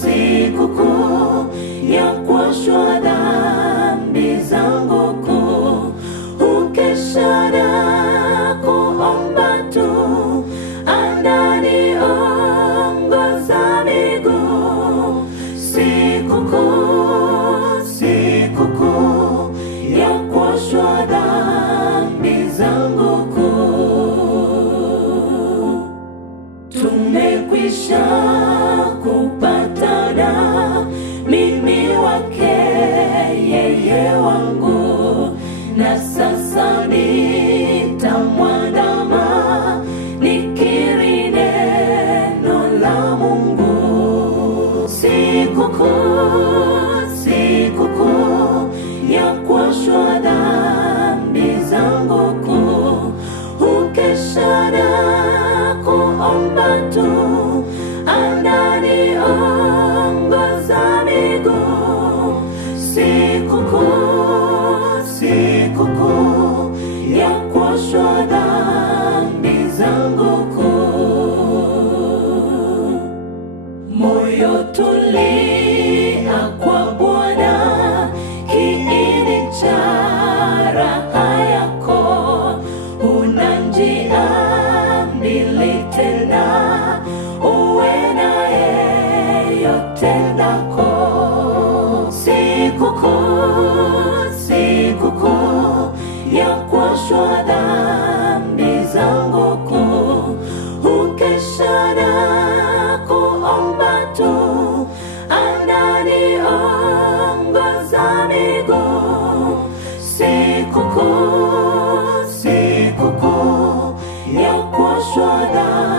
sikukuu ya kuoshwa dhambi zangu kuu, hukesha na kuomba tu, ananiongoza miguu. Sikukuu ya kuoshwa dhambi zangu kuu. Tumekwisha kupatana, mimi wake yeye wangu, na sasa nitamwandama, nikiri neno la Mungu. Sikukuu ya kuoshwa dhambi zangu kuu, hukesha na kuomba tu, ananiongoza miguu. Sikukuu ya kuoshwa dhambi zangu kuu. Moyo tulia kwa Bwana, kiini cha raha yako. Una njia mbili tena, uwe naye yote ndako. Sikukuu ya kuoshwa dhambi zangu kuu, hukesha na kuomba tu, ananiongoza miguu. Sikukuu ya kuoshwa dhambi